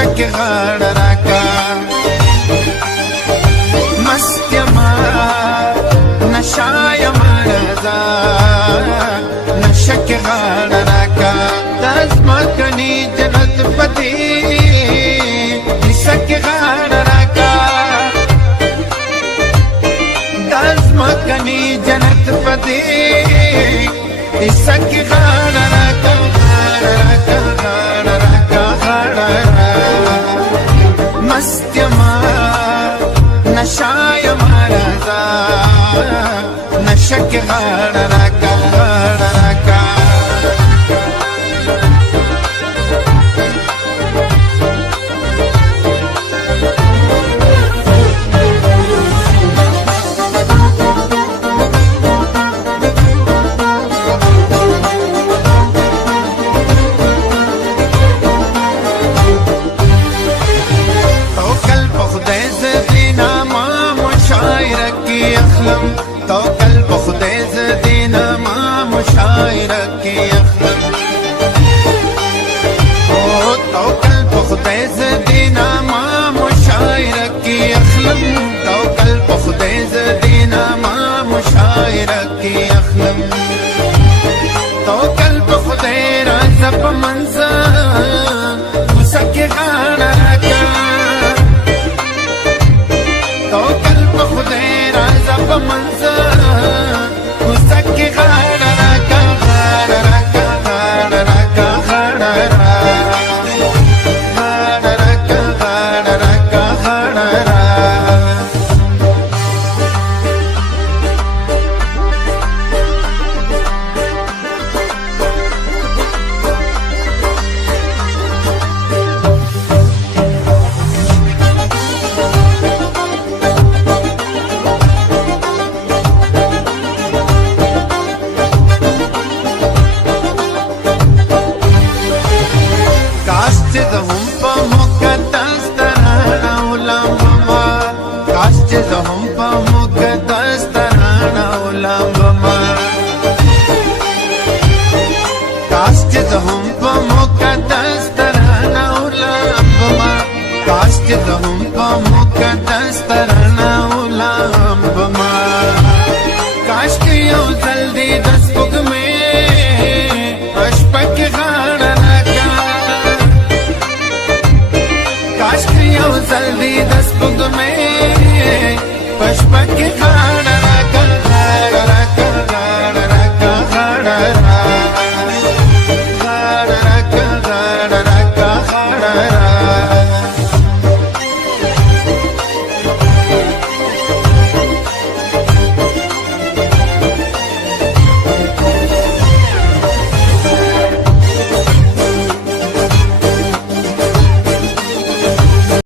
نشک غاړ راکا مست یما نشا یما رضا نشک غاړ راکا دزمکنی جنت پتی نشک غاړ راکا دزمکنی جنت پتی نشک غاړ راکا مست یما نشا یما رضا نشک غاړ راکا غاړ راکا توکل په خدای زدینا ما مشاعره کې اخلم او توکل په خدای زدینا ما مشاعره کې اخلم توکل په خدای زدینا ما مشاعره کې اخلم توکل په خدای راز په منځ وسکه غاړه راکا توکل په خدای راز په منځ زهم په مقدس ترانه ولمبما کاش چې زهم په مقدس ترانه ولمبما کاش چې زهم